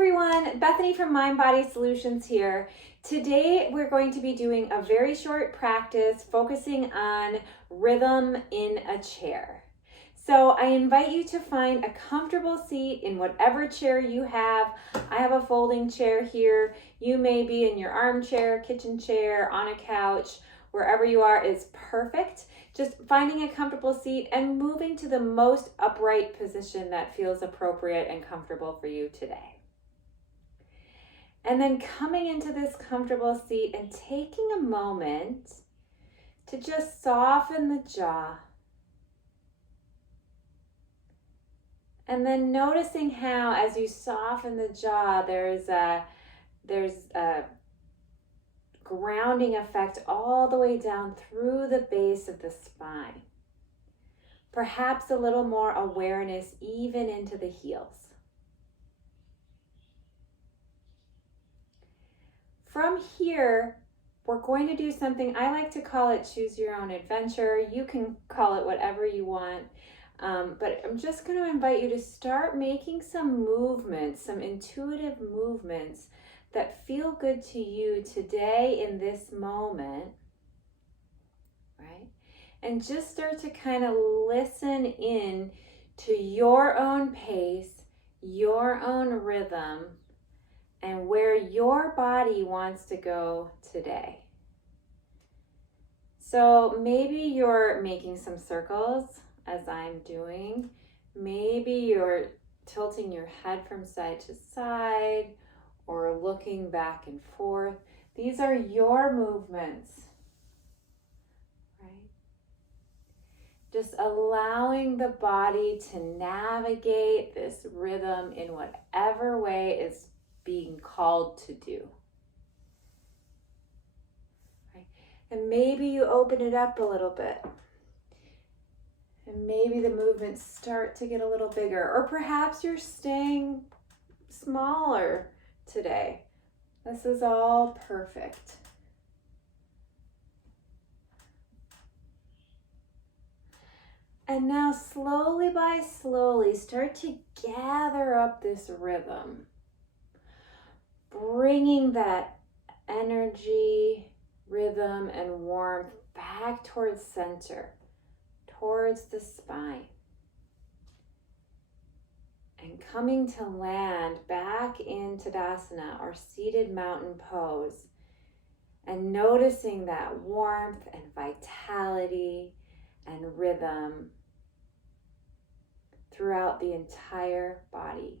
everyone, Bethany from Mind Body Solutions here. Today we're going to be doing a very short practice focusing on rhythm in a chair. So I invite you to find a comfortable seat in whatever chair you have. I have a folding chair here. You may be in your armchair, kitchen chair, on a couch, wherever you are is perfect. Just finding a comfortable seat and moving to the most upright position that feels appropriate and comfortable for you today. And then coming into this comfortable seat and taking a moment to just soften the jaw. And then noticing how as you soften the jaw, there's a grounding effect all the way down through the base of the spine. Perhaps a little more awareness even into the heels. From here, we're going to do something, I like to call it choose your own adventure. You can call it whatever you want. But I'm just going to invite you to start making some movements, some intuitive movements that feel good to you today in this moment, right? And just start to kind of listen in to your own pace, your own rhythm, and where your body wants to go today. So maybe you're making some circles as I'm doing. Maybe you're tilting your head from side to side, or looking back and forth. These are your movements, right? Just allowing the body to navigate this rhythm in whatever way is being called to do. Right? And maybe you open it up a little bit. And maybe the movements start to get a little bigger, or perhaps you're staying smaller today. This is all perfect. And now slowly by slowly start to gather up this rhythm, bringing that energy, rhythm, and warmth back towards center, towards the spine. And coming to land back in Tadasana, or seated mountain pose, and noticing that warmth and vitality and rhythm throughout the entire body.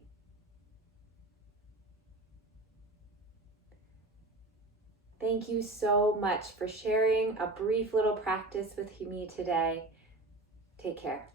Thank you so much for sharing a brief little practice with me today. Take care.